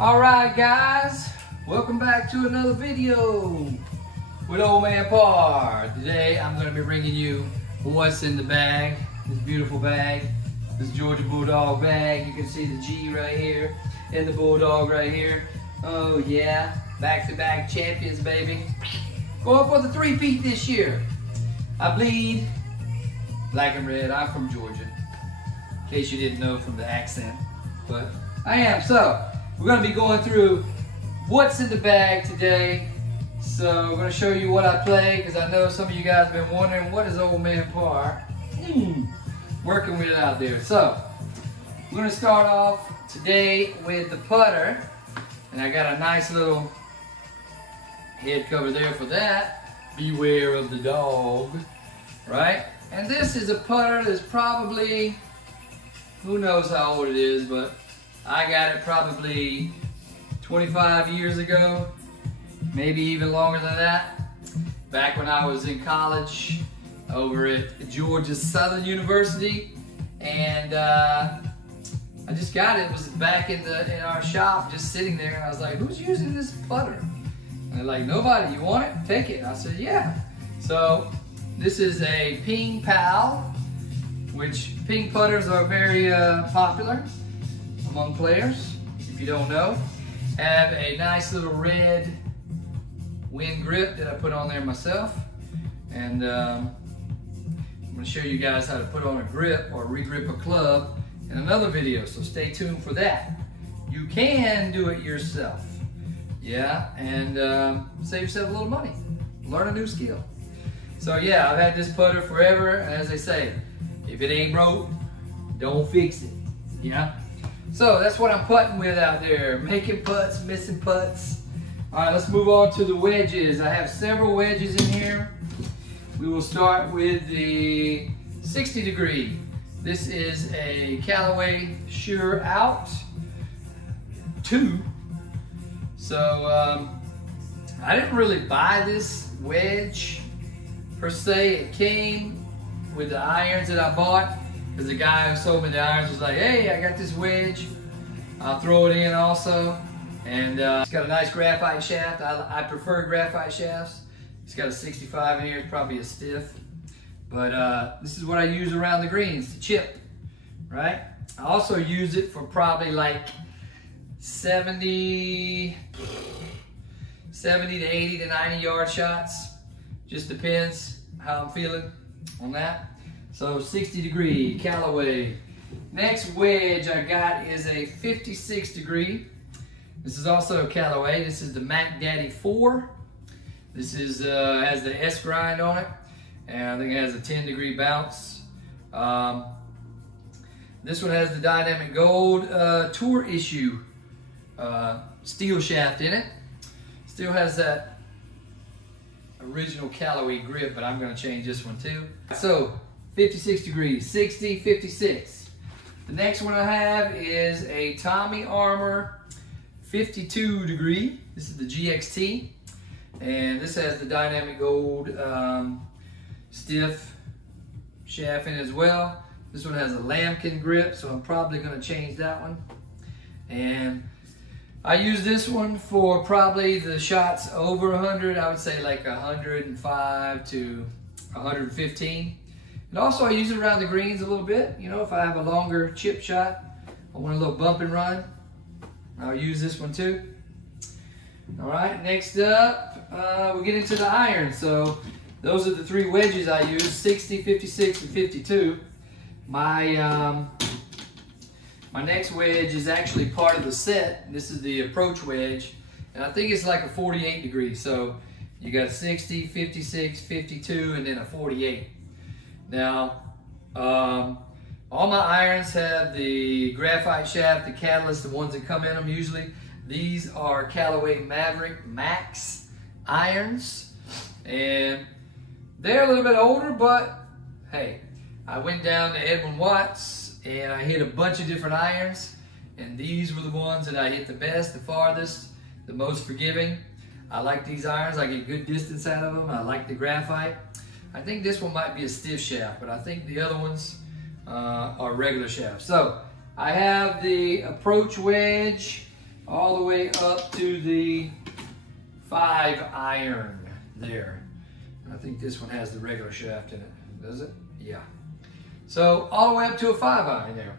Alright guys, welcome back to another video with Old Man Par. Today I'm going to be bringing you what's in the bag, this beautiful bag, this Georgia Bulldog bag. You can see the G right here and the Bulldog right here. Oh yeah, back-to-back champions, baby. Going for the three-peat this year. I bleed black and red. I'm from Georgia, in case you didn't know from the accent, but I am. So we're going to be going through what's in the bag today. So we're going to show you what I play, because I know some of you guys have been wondering, what is Old Man Par working with out there. So we're going to start off today with the putter, and I got a nice little head cover there for that. Beware of the dog, right? And this is a putter that's probably, who knows how old it is, but I got it probably 25 years ago, maybe even longer than that. Back when I was in college over at Georgia Southern University, and I just got it. It was back in our shop, just sitting there, and I was like, "Who's using this putter?" And they're like, "Nobody. You want it? Take it." I said, "Yeah." So this is a Ping Pal, which Ping putters are very popular among players, if you don't know. Have a nice little red wind grip that I put on there myself, and I'm going to show you guys how to put on a grip or re-grip a club in another video, so stay tuned for that. You can do it yourself, yeah, and save yourself a little money, learn a new skill. So yeah, I've had this putter forever, and as they say, if it ain't broke, don't fix it, yeah? So that's what I'm putting with out there, making putts, missing putts. All right, let's move on to the wedges. I have several wedges in here. We will start with the 60 degree. This is a Callaway Sure Out 2. So I didn't really buy this wedge per se. It came with the irons that I bought, because the guy who sold me the irons was like, "Hey, I got this wedge, I'll throw it in also." And it's got a nice graphite shaft. I prefer graphite shafts. It's got a 65 in here, it's probably a stiff. But this is what I use around the greens to chip, right? I also use it for probably like 70 to 80 to 90 yard shots. Just depends how I'm feeling on that. So 60 degree Callaway. Next wedge I got is a 56 degree. This is also a Callaway. This is the MackDaddy 4. This is has the S grind on it, and I think it has a 10 degree bounce. This one has the Dynamic Gold Tour issue steel shaft in it. Still has that original Callaway grip, but I'm going to change this one too. So 56 degrees, 60, 56. The next one I have is a Tommy Armour 52 degree. This is the GXT, and this has the Dynamic Gold stiff shaft in as well. This one has a lambkin grip, so I'm probably going to change that one. And I use this one for probably the shots over 100. I would say like 105 to 115. And also I use it around the greens a little bit. You know, if I have a longer chip shot, I want a little bump and run, I'll use this one too. All right, next up, we get into the irons. So those are the three wedges I use, 60, 56, and 52. My next wedge is actually part of the set. This is the approach wedge, and I think it's like a 48 degree. So you got 60, 56, 52, and then a 48. Now, all my irons have the graphite shaft, the catalyst, the ones that come in them usually. These are Callaway Maverick Max irons, and they're a little bit older, but hey, I went down to Edwin Watts and I hit a bunch of different irons, and these were the ones that I hit the best, the farthest, the most forgiving. I like these irons. I get good distance out of them. I like the graphite. I think this one might be a stiff shaft, but I think the other ones are regular shafts. So I have the approach wedge all the way up to the 5-iron there. I think this one has the regular shaft in it, does it? Yeah. So all the way up to a 5-iron there.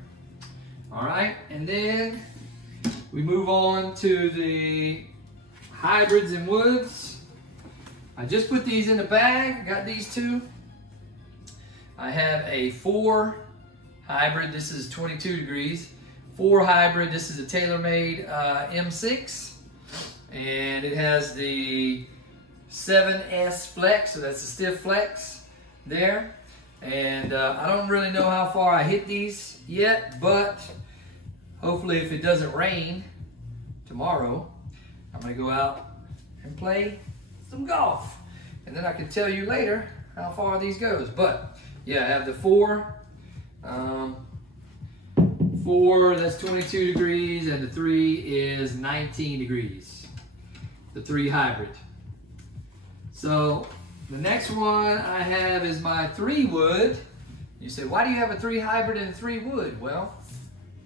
All right, and then we move on to the hybrids and woods. I just put these in the bag, got these two. I have a 4 hybrid, this is 22 degrees. 4 hybrid, this is a Taylormade M6. And it has the 7S flex, so that's a stiff flex there. And I don't really know how far I hit these yet, but hopefully if it doesn't rain tomorrow, I'm gonna go out and play some golf. And then I can tell you later how far these goes. But yeah, I have the 4, 4, that's 22 degrees, and the 3 is 19 degrees. The 3 hybrid. So the next one I have is my 3 wood. You say, why do you have a 3 hybrid and a 3 wood? Well,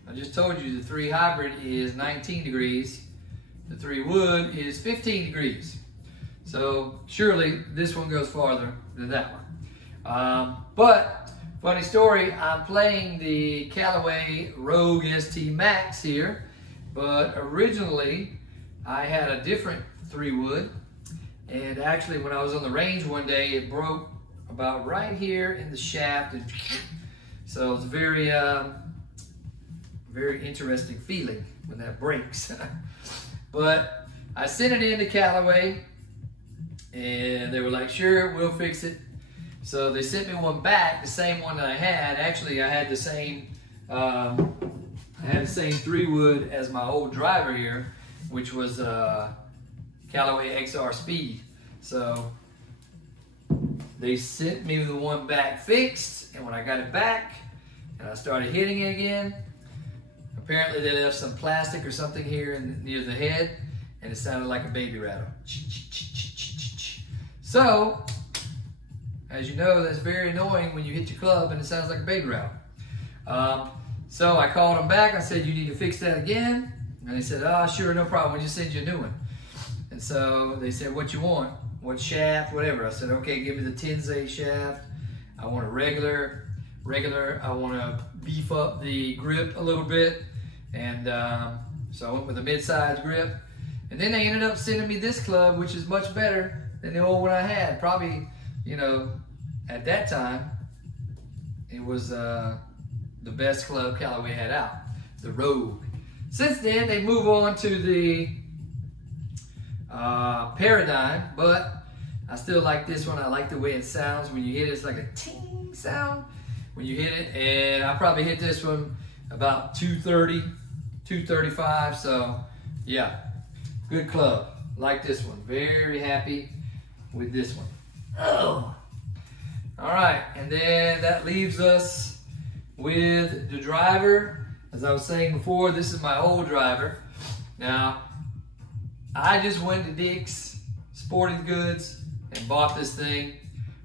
I just told you the 3 hybrid is 19 degrees. The 3 wood is 15 degrees. So surely this one goes farther than that one. But funny story, I'm playing the Callaway Rogue ST Max here, but originally I had a different 3 wood, and actually when I was on the range one day, it broke about right here in the shaft, and so it's very very interesting feeling when that breaks. But I sent it in to Callaway, and they were like, sure, we'll fix it. So they sent me one back, the same one that I had. Actually, I had the same 3 wood as my old driver here, which was Callaway XR Speed. So they sent me the one back fixed, and when I got it back and I started hitting it again, apparently they left some plastic or something here near the head, and it sounded like a baby rattle. So, as you know, that's very annoying when you hit your club and it sounds like a baby rattle. So I called them back. I said, you need to fix that again. And they said, oh, sure, no problem. We'll just send you a new one. And so they said, what you want? What shaft, whatever. I said, okay, give me the Tensei shaft. I want a regular. I want to beef up the grip a little bit. And so I went with a mid-size grip. And then they ended up sending me this club, which is much better than the old one I had. Probably, you know, at that time, it was the best club Callaway had out, the Rogue. Since then, they move on to the Paradigm, but I still like this one. I like the way it sounds when you hit it. It's like a ting sound when you hit it. And I probably hit this one about 230, 235. So yeah, good club. Like this one. Very happy with this one. Oh. All right, and then that leaves us with the driver. As I was saying before, this is my old driver. Now, I just went to Dick's Sporting Goods and bought this thing,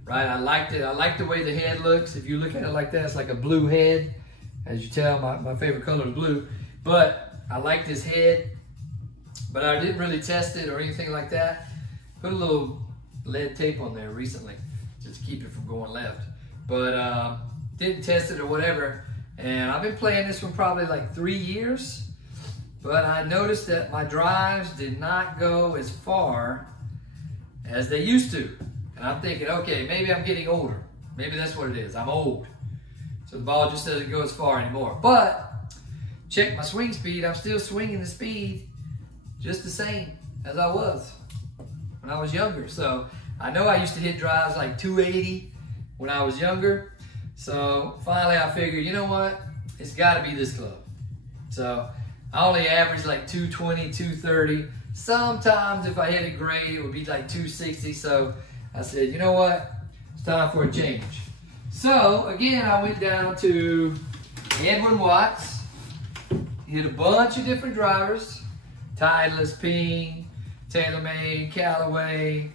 right? I liked it. I like the way the head looks. If you look at it like that, it's like a blue head. As you tell, my favorite color is blue. But I like this head, but I didn't really test it or anything like that. Put a little lead tape on there recently just to keep it from going left. But didn't test it or whatever. And I've been playing this one probably like 3 years. But I noticed that my drives did not go as far as they used to. And I'm thinking, okay, maybe I'm getting older. Maybe that's what it is. I'm old. So the ball just doesn't go as far anymore. But check my swing speed. I'm still swinging the speed just the same as I was when I was younger. So I know I used to hit drives like 280 when I was younger. So finally I figured, you know what? It's got to be this club. So I only average like 220, 230. Sometimes if I hit it great, it would be like 260. So I said, you know what? It's time for a change. So again, I went down to Edwin Watts, hit a bunch of different drivers, Titleist, Ping, Taylormade, Callaway,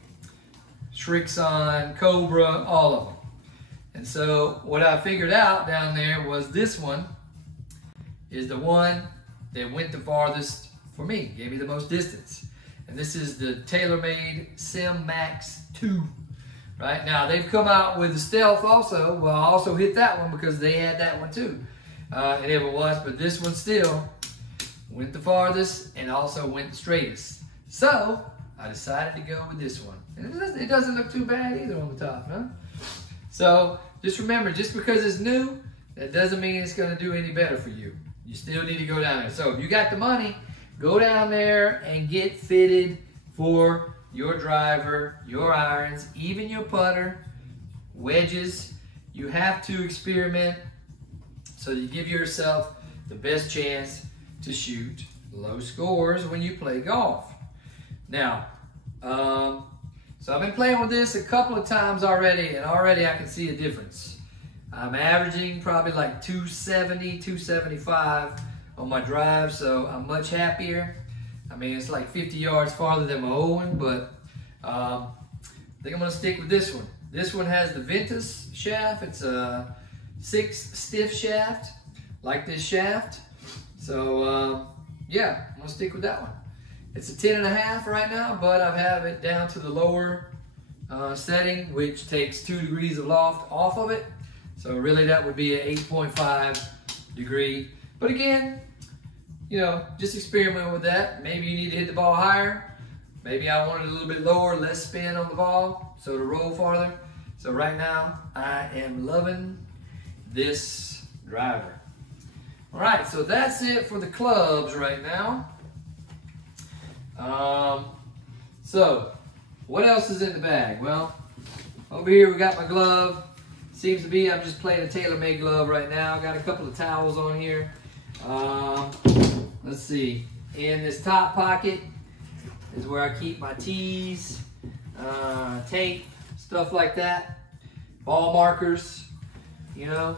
Shrixon, Cobra, all of them. And so what I figured out down there was this one is the one that went the farthest for me, gave me the most distance. And this is the Taylormade SIM Max-3. Right now, they've come out with the Stealth also. Well, I also hit that one because they had that one too. It ever was, but this one still went the farthest and also went the straightest. So I decided to go with this one. And it doesn't look too bad either on the top, huh? So just remember, just because it's new, that doesn't mean it's going to do any better for you. You still need to go down there. So if you got the money, go down there and get fitted for your driver, your irons, even your putter, wedges. You have to experiment so you give yourself the best chance to shoot low scores when you play golf. Now, so I've been playing with this a couple of times already, and already I can see a difference. I'm averaging probably like 270, 275 on my drive, so I'm much happier. I mean, it's like 50 yards farther than my old one, but I think I'm gonna stick with this one. This one has the Ventus shaft. It's a 6 stiff shaft, like this shaft. So yeah, I'm gonna stick with that one. It's a 10.5 right now, but I have it down to the lower setting, which takes 2 degrees of loft off of it. So really that would be an 8.5 degree. But again, you know, just experiment with that. Maybe you need to hit the ball higher. Maybe I want it a little bit lower, less spin on the ball, so to roll farther. So right now, I am loving this driver. All right, so that's it for the clubs right now. So what else is in the bag? Well, over here we got my glove. Seems to be I'm just playing a Taylormade glove right now. Got a couple of towels on here. Let's see. In this top pocket is where I keep my tees, tape, stuff like that, ball markers, you know.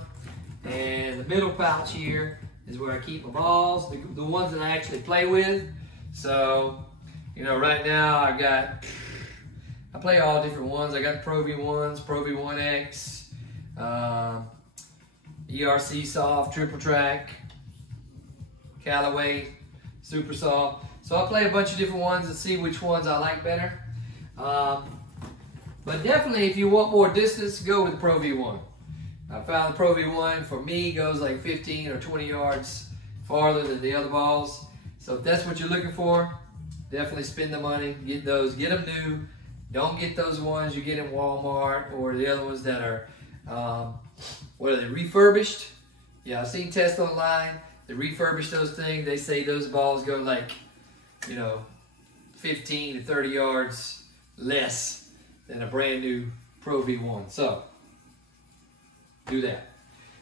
And the middle pouch here is where I keep my balls, the ones that I actually play with. So, you know, right now I play all different ones. I got the Pro V1s, Pro V1X, ERC Soft, Triple Track, Callaway Super Soft. So I play a bunch of different ones and see which ones I like better. But definitely, if you want more distance, go with the Pro V1. I found the Pro V1 for me goes like 15 or 20 yards farther than the other balls. So if that's what you're looking for, definitely spend the money, get those, get them new. Don't get those ones you get in Walmart or the other ones that are, what are they, refurbished? Yeah, I've seen tests online. They refurbish those things. They say those balls go like, you know, 15 to 30 yards less than a brand new Pro V1. So, do that.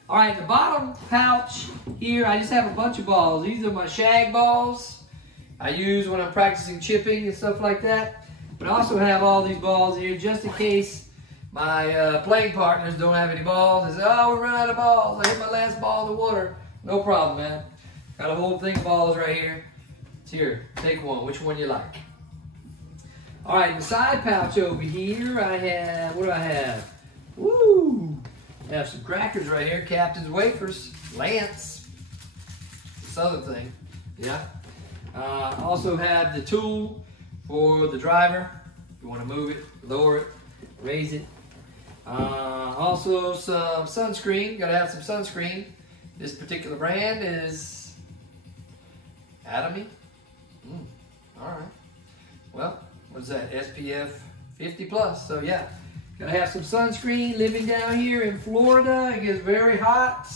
All right, the bottom pouch here, I just have a bunch of balls. These are my shag balls I use when I'm practicing chipping and stuff like that. But I also have all these balls here just in case my playing partners don't have any balls. They say, oh, we're running out of balls. I hit my last ball in the water. No problem, man. Got a whole thing of balls right here. It's here. Take one. Which one you like? All right, the side pouch over here, I have, what do I have? Woo! I have some crackers right here. Captain's Wafers. Lance. This other thing. Yeah. Also have the tool for the driver. If you want to move it, lower it, raise it. Also some sunscreen. Gotta have some sunscreen. This particular brand is Atomy. All right. Well, what is that? SPF 50 plus. So yeah, gotta have some sunscreen. Living down here in Florida, it gets very hot.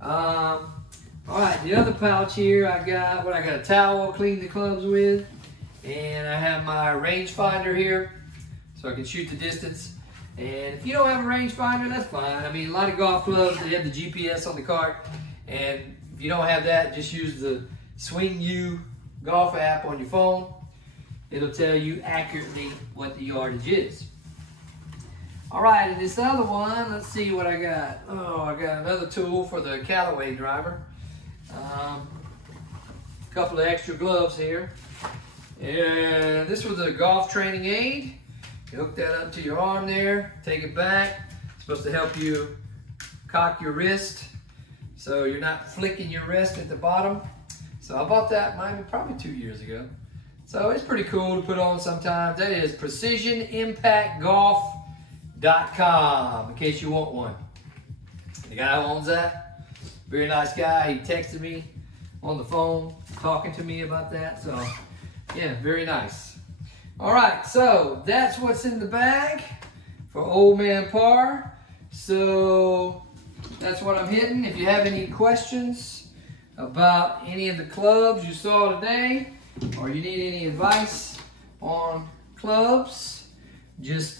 All right, the other pouch here, I got a towel, clean the clubs with, and I have my rangefinder here, so I can shoot the distance. And if you don't have a rangefinder, that's fine. I mean, a lot of golf clubs, they have the GPS on the cart, and if you don't have that, just use the Swing U golf app on your phone. It'll tell you accurately what the yardage is. All right, and this other one, let's see what I got. Oh, I got another tool for the Callaway driver. A couple of extra gloves here. And this was a golf training aid. You hook that up to your arm there, take it back. It's supposed to help you cock your wrist so you're not flicking your wrist at the bottom. So I bought that probably 2 years ago. So it's pretty cool to put on sometimes. That is PrecisionImpactGolf.com in case you want one. The guy who owns that, very nice guy. He texted me on the phone talking to me about that. So yeah, very nice. All right, so that's what's in the bag for Old Man Par. So that's what I'm hitting. If you have any questions about any of the clubs you saw today, or you need any advice on clubs, just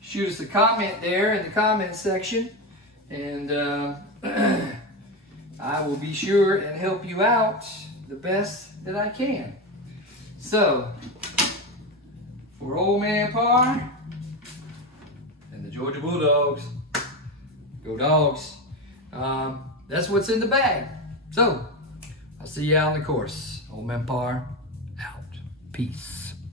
shoot us a comment there in the comment section, and I will be sure and help you out the best that I can. So, for Old Man Par and the Georgia Bulldogs, go Dogs, that's what's in the bag. So, I'll see you out on the course. Old Man Par, out. Peace.